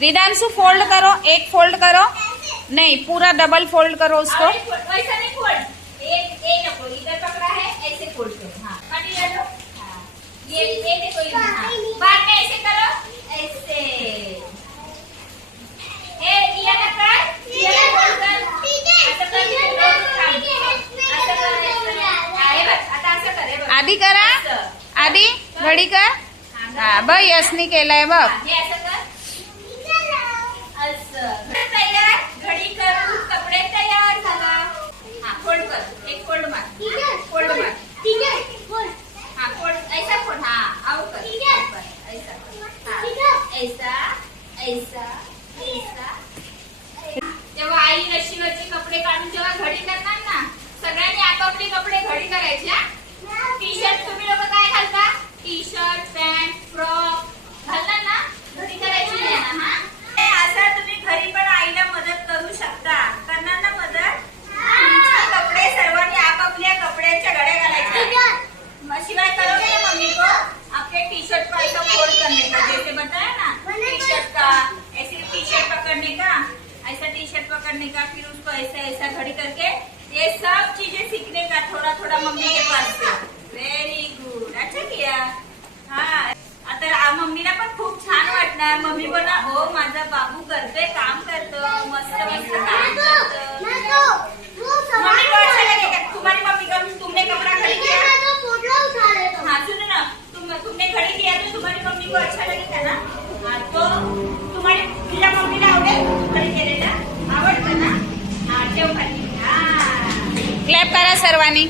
रिदांशु fold करो, एक fold करो, नहीं पूरा डबल फोल्ड करो उसको। वैसा नहीं फोल्ड, एक नको, इधर पकड़ा है ऐसे फोल्ड करो। हाँ पानी डालो। हाँ ये देखो, बाद में ऐसे करो, ऐसे किया ना कर, किया ना फोल्ड कर, असं कर, आधी करा, आधी घडी कर। हा बघ यशनी केलंय बघ। तयार, घडी करून कपडे तयार झाला। हाँ फोल्ड कर, एक फोल्ड मार, फोल्ड मार, हाँ फोल्ड, ऐसा फोल्ड, हाँ आओ कर, ऐसा, हाँ ऐसा ऐसा ऐसा। जेव्हा आई रशीवरचे कपडे काढून जेव्हा घडी करणार ना, सगळ्यांनी आपापले कपडे घडी करायचे। टी शर्ट तुम्ही लोक काय घालता? टी शर्ट, पॅन्ट, फ्रॉक घालता ना, घडी करायची नाही ना। हा असं तुम्ही घरी पण आईला मदत करू शकता, करणार ना मदत। तुमचे कपडे सर्वांनी आपापल्या कपड्यांच्या घड्या घालायच्या। शिवाय करोगे ना मम्मी को आपके टी शर्ट को ऐसा फोल्ड करने का, जैसे बताया ना, टी शर्ट का ऐसे टी शर्ट पकड़ने का, ऐसा टी शर्ट पकड़ने का, फिर उसको ऐसा ऐसा घड़ी करके, ये सब चीजें सीखने का थोड़ा थोड़ा मम्मी के पास से। व्हेरी गुड, अच्छा किया। हाँ आता मम्मीला पण खूप छान वाटणार। मम्मी बोला हो माझा बाबू करते, काम करतो, मस्त मस्त काम करतो। मम्मी को अच्छा लगेगा, तुम्हारी मम्मी का तुमने कपड़ा खड़ी किया। हाँ सुनो ना, तुमने खड़ी किया तो तुम्हारी मम्मी को अच्छा लगेगा ना। हाँ तो तुम्हारी तुझ्या मम्मीला आवडेल खड़ी केलेला, आवडतं ना। हाँ ठेव खाली। हाँ क्लॅप करा सर्वांनी।